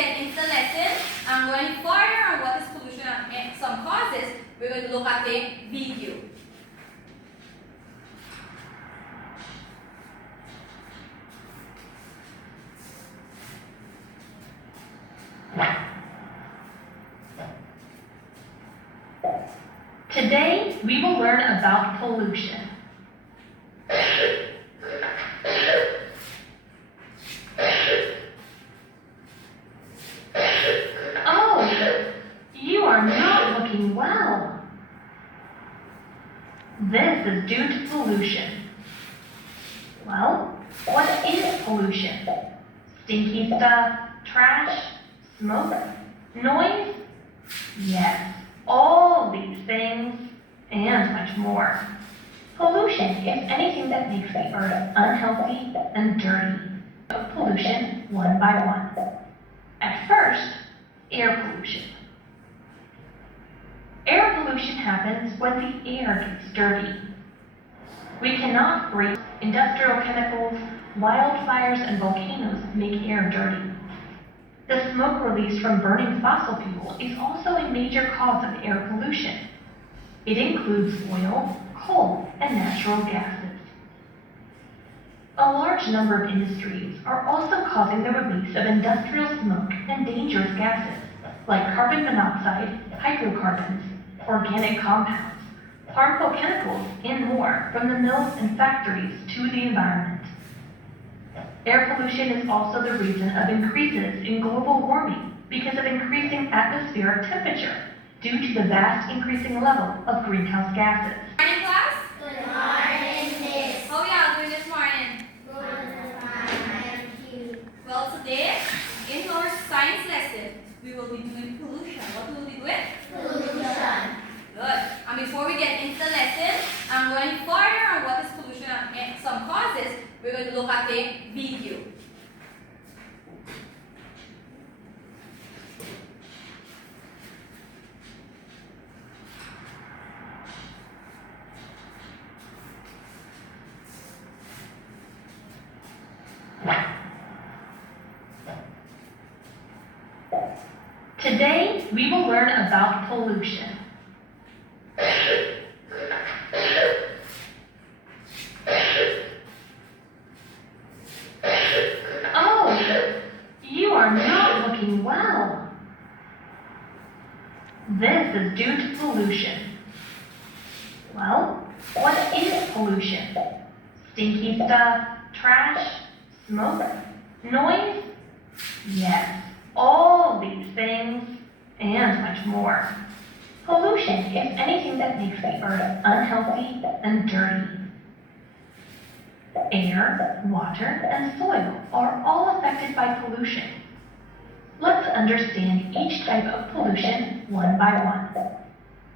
get into the lesson and going further on what is pollution and some causes, we're going to look at the video. Today, we will learn about pollution. Oh, you are not looking well. This is due to pollution. Well, what is pollution? Stinky stuff, trash, smoke, noise? Yes, all these things and much more. Pollution is anything that makes the earth unhealthy and dirty. Of pollution one by one. At first, air pollution. Air pollution happens when the air gets dirty. We cannot breathe. Industrial chemicals, wildfires, and volcanoes make air dirty. The smoke released from burning fossil fuel is also a major cause of air pollution. It includes oil, coal, and natural gases. A large number of industries are also causing the release of industrial smoke and dangerous gases like carbon monoxide, hydrocarbons, organic compounds, harmful chemicals, and more from the mills and factories to the environment. Air pollution is also the reason of increases in global warming because of increasing atmospheric temperature due to the vast increasing level of greenhouse gases. Good morning, class. Good morning, Miss. How are y'all doing this morning? Good morning, you. Well, today, in our science lesson, we will be doing pollution. What will we be doing? Pollution. Good. And before we get into the lesson and going further on what is pollution and some causes, we're going to look at the video. Today, we will learn about pollution. Oh, you are not looking well. This is due to pollution. Well, what is pollution? Stinky stuff, trash, smoke, noise? Yes, all these things and much more. Pollution is anything that makes the earth unhealthy and dirty. Air, water, and soil are all affected by pollution. Let's understand each type of pollution one by one.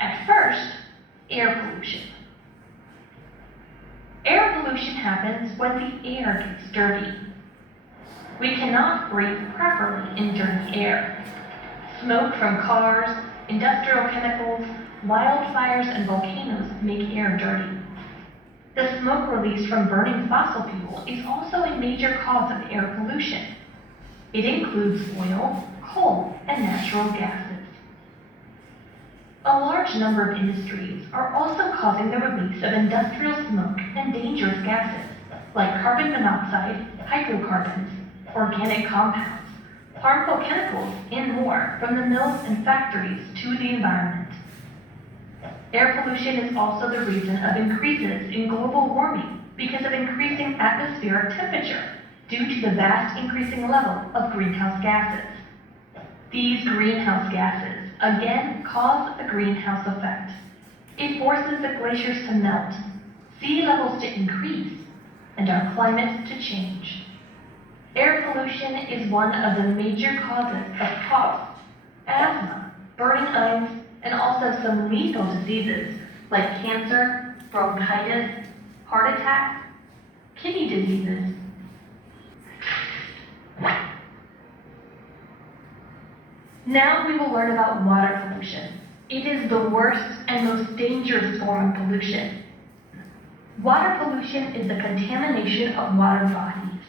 At first, air pollution. Air pollution happens when the air gets dirty. We cannot breathe properly in dirty air. Smoke from cars, industrial chemicals, wildfires, and volcanoes make air dirty. The smoke released from burning fossil fuel is also a major cause of air pollution. It includes oil, coal, and natural gases. A large number of industries are also causing the release of industrial smoke and dangerous gases like carbon monoxide, hydrocarbons, organic compounds, harmful chemicals, and more from the mills and factories to the environment. Air pollution is also the reason of increases in global warming because of increasing atmospheric temperature due to the vast increasing level of greenhouse gases. These greenhouse gases again cause the greenhouse effect. It forces the glaciers to melt, sea levels to increase, and our climate to change. Air pollution is one of the major causes of cough, asthma, burning eyes, and also some lethal diseases like cancer, bronchitis, heart attacks, kidney diseases. Now we will learn about water pollution. It is the worst and most dangerous form of pollution. Water pollution is the contamination of water bodies.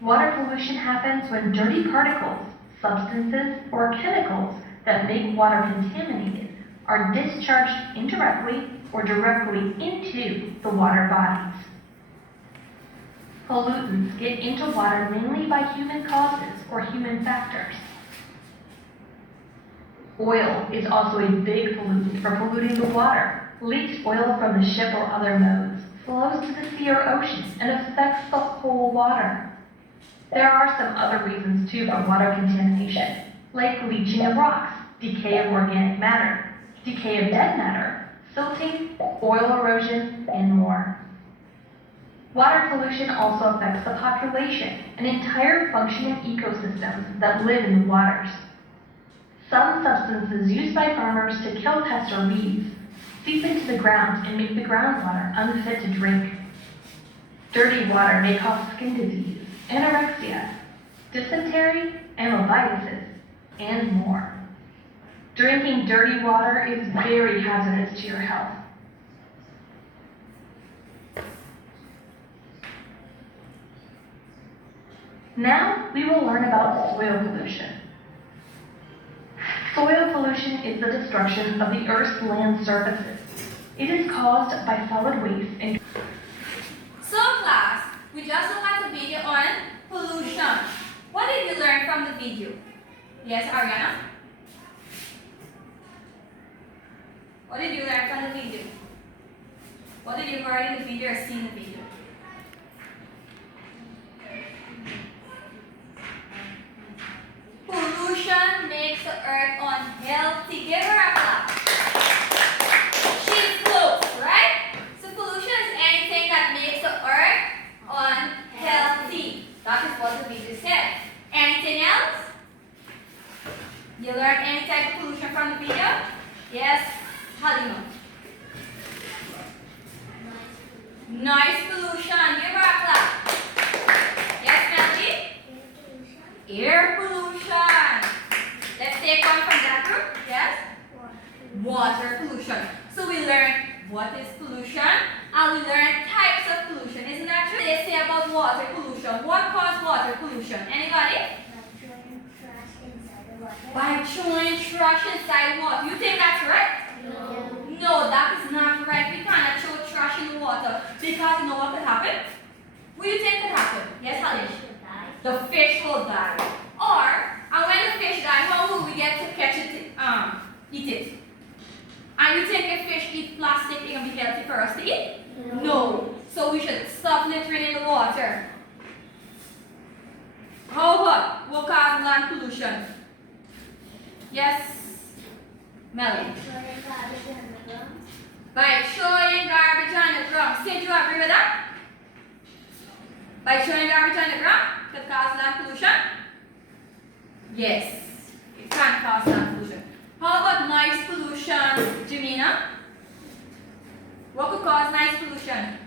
Water pollution happens when dirty particles, substances, or chemicals that make water contaminated are discharged indirectly or directly into the water bodies. Pollutants get into water mainly by human causes or human factors. Oil is also a big pollutant for polluting the water. Leaked oil from the ship or other modes flows to the sea or ocean and affects the whole water. There are some other reasons too for water contamination, like bleaching of rocks, decay of organic matter, decay of dead matter, silting, oil erosion, and more. Water pollution also affects the population and entire functioning ecosystems that live in the waters. Some substances used by farmers to kill pests or weeds seep into the ground and make the groundwater unfit to drink. Dirty water may cause skin disease, anorexia, dysentery, amyloidosis, and more. Drinking dirty water is very hazardous to your health. Now we will learn about soil pollution. Soil pollution is the destruction of the Earth's land surfaces. It is caused by solid waste and... So class, we just looked at the video on pollution. What did you learn from the video? Yes, Ariana? What did you learn from the video? What did you heard in the video or see in the video? Pollution makes the earth unhealthy. Give her a clap. She's close, right? So pollution is anything that makes the earth unhealthy. That is what the video said. Anything else? You learned any type of pollution from the video? Yes, Halima. Noise pollution. Give her a clap. Yes, Melody? Air pollution. Let's take one from that group. Yes? Water pollution. So we learned what is pollution and we learned types of pollution. Isn't that true? They say about water pollution. What causes water pollution? Anybody? By throwing trash inside water. You think that's right? No, that is not right. We cannot throw trash in the water because you know what could happen? What do you think could happen? Yes, Halish? The fish will die. Or, and when the fish die, how will we get to catch it, eat it? And you think if fish eat plastic, it can be healthy for us to eat? No. So we should stop littering in the water. How about what causes land pollution? Yes, Melanie. By throwing garbage on the ground. Sid, you agree with that? By throwing garbage on the ground could cause land pollution? Yes, it can cause land pollution. How about noise pollution, Jamina? What could cause noise pollution?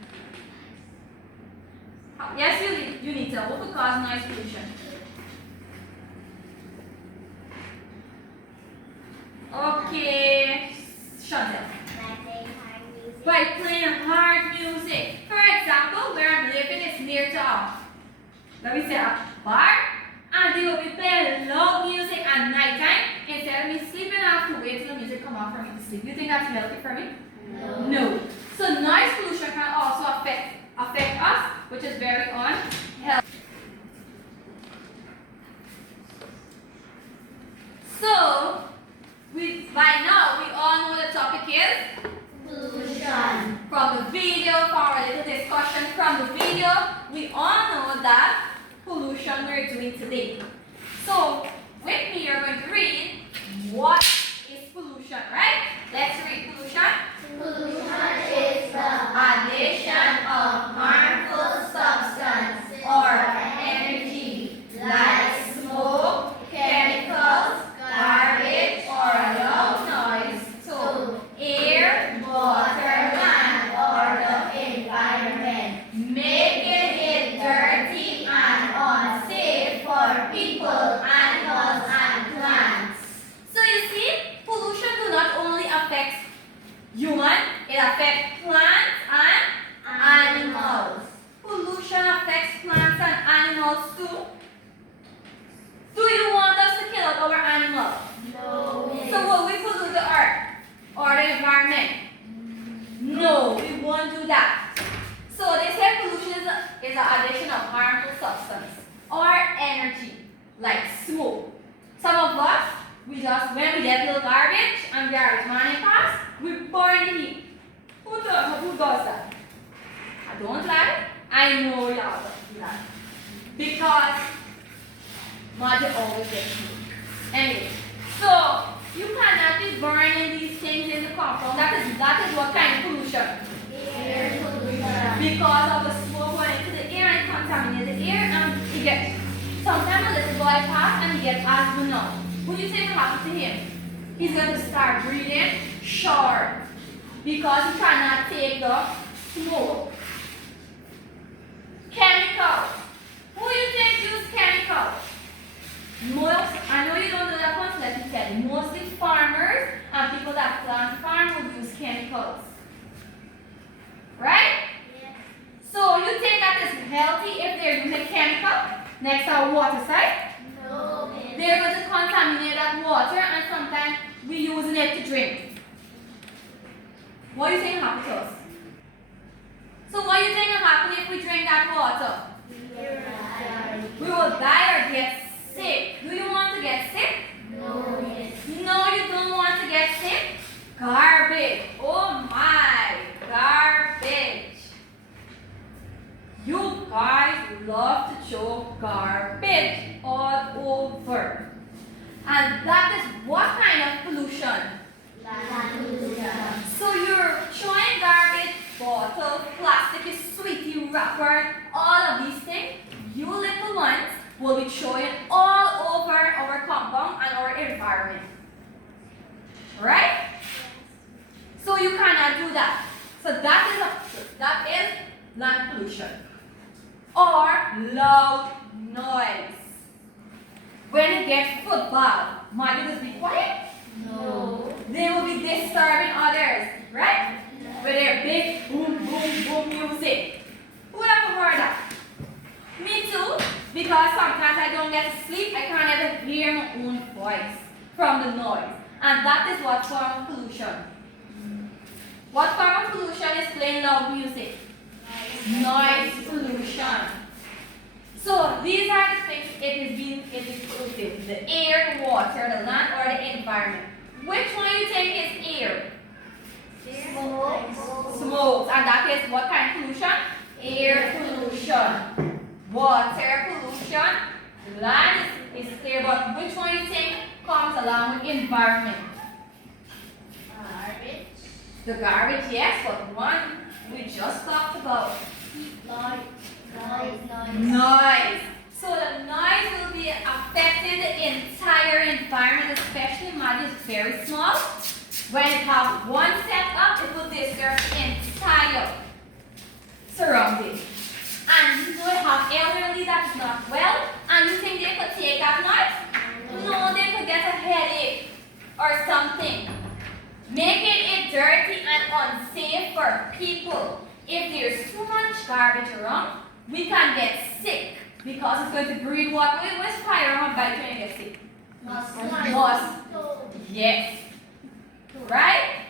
Yes, Unita, what could cause noise pollution? Okay, Chantel. By playing hard music. For example, where I'm living is near to a bar, and they will be playing loud music at night time instead of me sleeping. I have to wait till the music come on for me to sleep. You think that's healthy for me? No. So noise pollution can also affect us, which is very unhealthy. So by now we all know the topic is Pollution. from the video, from our little discussion from the video, we all know that pollution we're doing today. So with me you're going to read what is pollution, right? Let's read pollution. Pollution is the Addition of harmful substance or energy like smoke, chemicals, garbage, or loud noise to air, water, land, or the environment, making it dirty and unsafe for people and Some of us, we just, when we get little garbage and garbage man in pass, we burn the heat. Who does that? I don't lie. I know y'all do that. Because Mother always gets me. Anyway, so you cannot be burning these things in the compound. That is what kind of pollution? Air pollution. Because of the smoke going into the air and contaminates the air and he gets, sometimes a little boy pass and he gets asthma now. What do you think will happen to him? He's going to start breathing short because he cannot take the smoke. Chemicals. Who do you think use chemicals? Most, I know you don't know that one, so let me tell you. Mostly farmers and people that plant farm will use chemicals. Right? Yes. So you think that is healthy if they're using chemical next to our water side? No. They're going to contaminate that water and sometimes we using it to drink. What do you think happens to us? So what do you think will happen if we drink that water? We will die or get sick. Do you want to get sick? No. No, you don't want to get sick? Garbage. Oh my, garbage. You guys love to throw garbage all over. And that is what kind of pollution? So you're throwing garbage, bottle, plastic, sweetie wrapper, all of these things. You little ones will be throwing all over our compound and our environment. Right? So you cannot do that. So that is land pollution. Or loud noise. When it gets football, might you just be quiet? No. They will be disturbing others, right? With their big boom, boom, boom music. Who ever heard that? Me too, because sometimes I don't get to sleep, I can't even hear my own voice from the noise. And that is what form of pollution. What form of pollution is playing loud music? Noise pollution. So these are the things it is polluted. The air, the water, the land, or the environment. Which one you think is air? Smoke. And that is what kind of pollution? Air pollution. Water pollution. Land is clear, but which one you think comes along with environment? Garbage. The garbage, yes, but one we just talked about. Noise. So the noise will be affecting the entire environment, especially mud is very small. When it has one set up, it will disturb the entire surrounding. And you know you have elderly that is not well, and you think they could take that noise? No, they could get a headache or something. Making it dirty and unsafe for people. If there's too much garbage around, we can get sick because it's going to breed what? What's fire on bite when you get sick? Moss. Yes. Right?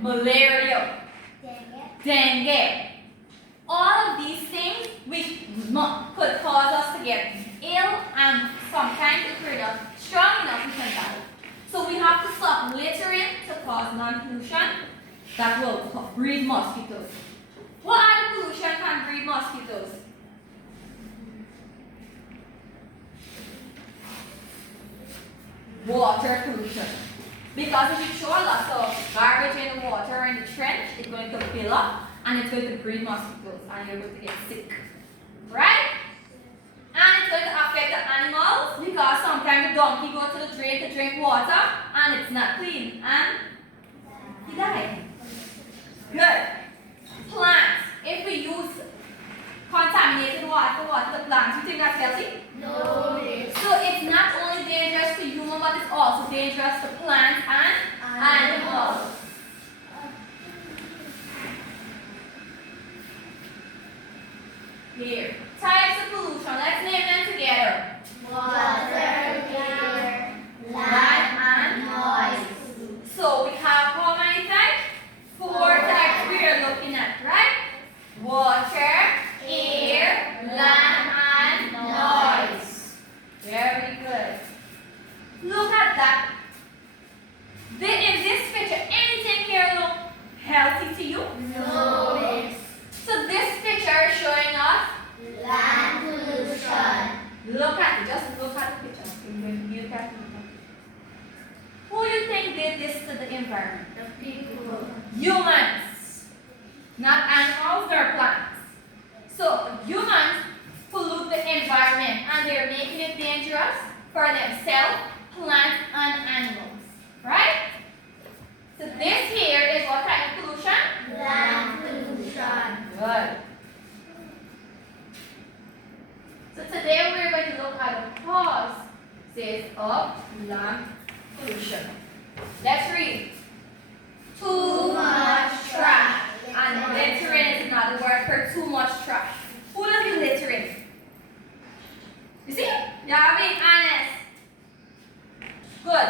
Malaria. Dengue. All of these things which could cause us to get ill and sometimes if we're not strong enough we can die. So we have to stop littering to cause non-pollution that will breed mosquitoes. What other pollution can breed mosquitoes? Water pollution. Because if you throw lots of garbage in the water in the trench, it's going to fill up and it's going to breed mosquitoes and you're going to get sick. Right? And it's going to affect the animals because sometimes the donkey goes to the drain to drink water and it's not clean and he died. Good. Plants. If we use contaminated water to water the plants, you think that's healthy? No. So it's not only dangerous to humans, but it's also dangerous to plants and animals. Here. Types of pollution. Let's name them together. Water, air, Land and noise. So we have how many types? 4 types we are looking at, right? Water, air, land, and noise. Very good. Good. Look at that. In this picture, anything here look healthy to you? No, miss. So this picture is showing us, Land pollution. look at it, just look at the picture. You can who you think did this to the environment? The people. Humans. Not animals nor plants. So humans pollute the environment and they're making it dangerous for themselves, plants, and animals. Right? So this here is what type of pollution? Land pollution. Good. So today we're going to look at the causes of land pollution. Let's read. Too much trash. And littering is another word for too much trash. Who does do littering? You see? Y'all being honest. Good.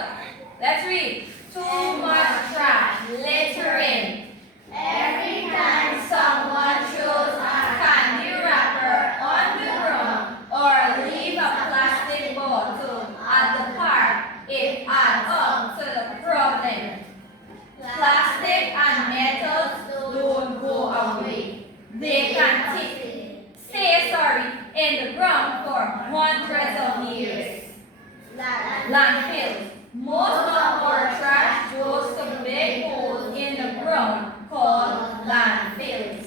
Let's read. Too much trash. Littering. Every time someone throws a Candy wrapper on the ground or leave a plastic bottle at the park, it adds up to the problem. Plastic and metals don't go away. They can stay in the ground for hundreds of years. Landfills. Most of our trash goes to big holes in the ground called landfills.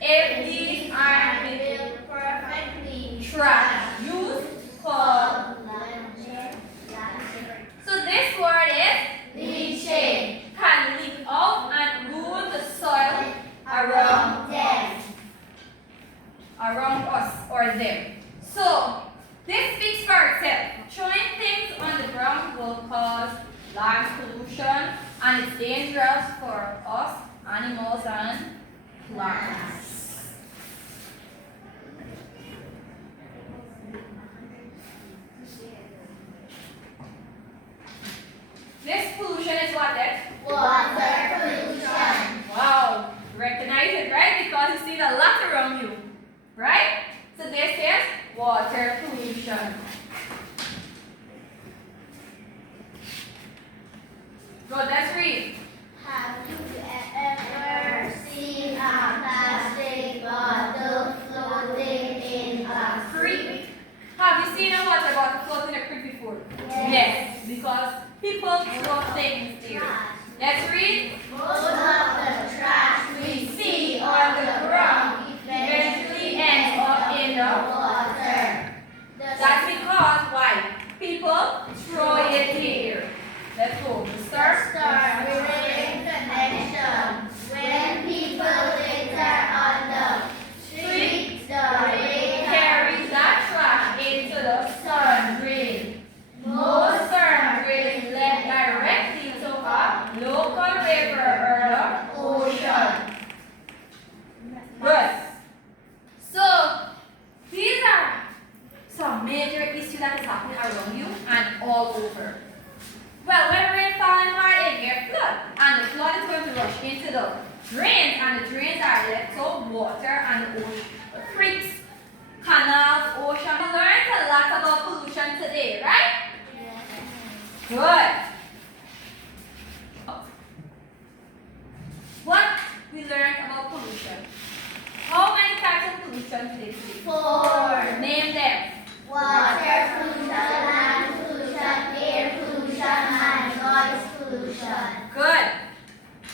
If these aren't built perfectly trash used called. So this word is leaching. Can leak out and ruin the soil around us or them. So this speaks for itself. Throwing things on the ground will cause land pollution and it's dangerous for us, animals, and plants. This pollution is what then? water pollution. Wow, recognize it, right? Because you see a lot around you, right? So this is water pollution. Good, let's read. Have you ever seen a plastic bottle floating in a creek? Have you seen a water bottle floating in a creek before? Yes, because people throw things there. Let's read. Most of the trash we see on the ground Eventually ends up in the water. That's because why? People throw it there. Let's go. Start. Start relating connection. When people litter on the streets, the rain Carries that trash into the sun drain. Most sun drains lead directly to a local river or the ocean. Good. So these are some major issues that is happening around you and all over. Well, when rain falling hard, it gets flood, and the flood is going to rush into the drains, and the drains are left to water and the ocean, the creeks, canals, ocean. We learned a lot about pollution today, right? Good. What we learned about pollution? How many types of pollution did we see? 4. Name them. Water pollution, land pollution, air pollution, and noise pollution. Good.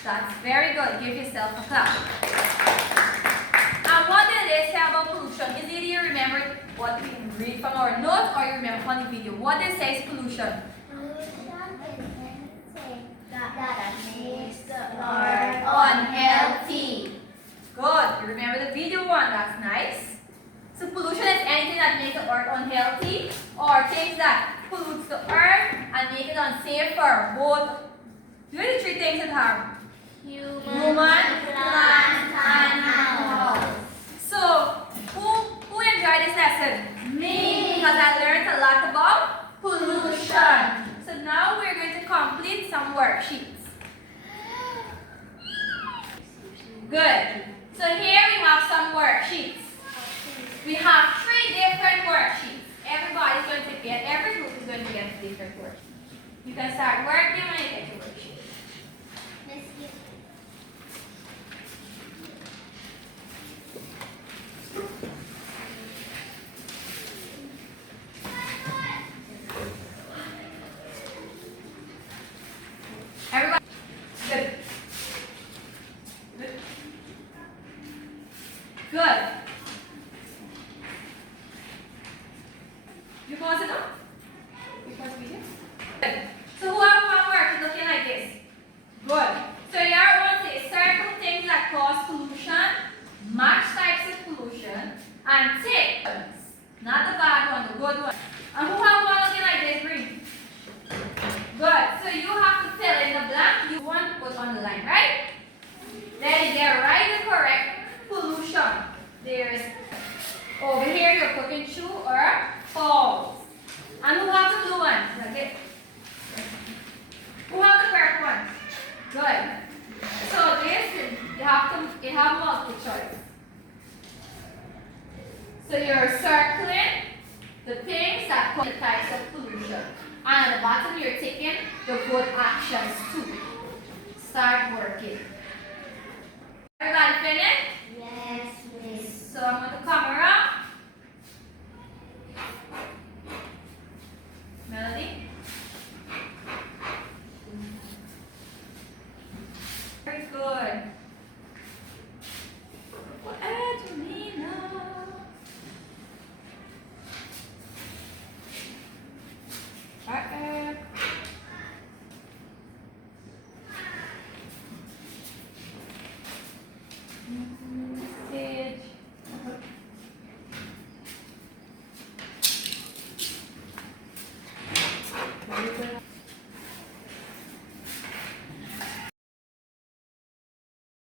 That's very good. Give yourself a clap. And what did they say about pollution? Is it you remember what we read from our notes or you remember from the video? What they say is pollution? Pollution is anything that makes the Are earth unhealthy. Good. You remember the video one. That's nice. So pollution is anything that makes the earth unhealthy or things that pollutes the earth and make it unsafe for both. Do the three things that harm? human, Plants, and animals. So who enjoyed this lesson? Me, because I learned a lot about pollution. So now we're going to complete some worksheets. Good. So here we have some worksheets. We have 3 different worksheets. Everybody's going to get, every group is different worksheet. You can start working when you get your worksheet. Miss you. Everybody, good. Good. Good. You pause it up? You pause the video? Good. So who have one work is looking like this? Good. So here I want to circle things that cause pollution, match types of pollution, and tick ones. Not the bad one, the good one. And who have one looking like this? Green. Good. So you have to fill in the blank. You want to put on the line, right? Then you get right the correct pollution. There's over here you're putting true or false. And who have the blue one? Okay. Who have the correct one? Good. So this you have multiple choice. So you're circling the things that cause the types of pollution. And at the bottom you're taking the good actions too. Start working. Everybody finished? Yes, Miss. So I'm going to cover up. Melody? Very good.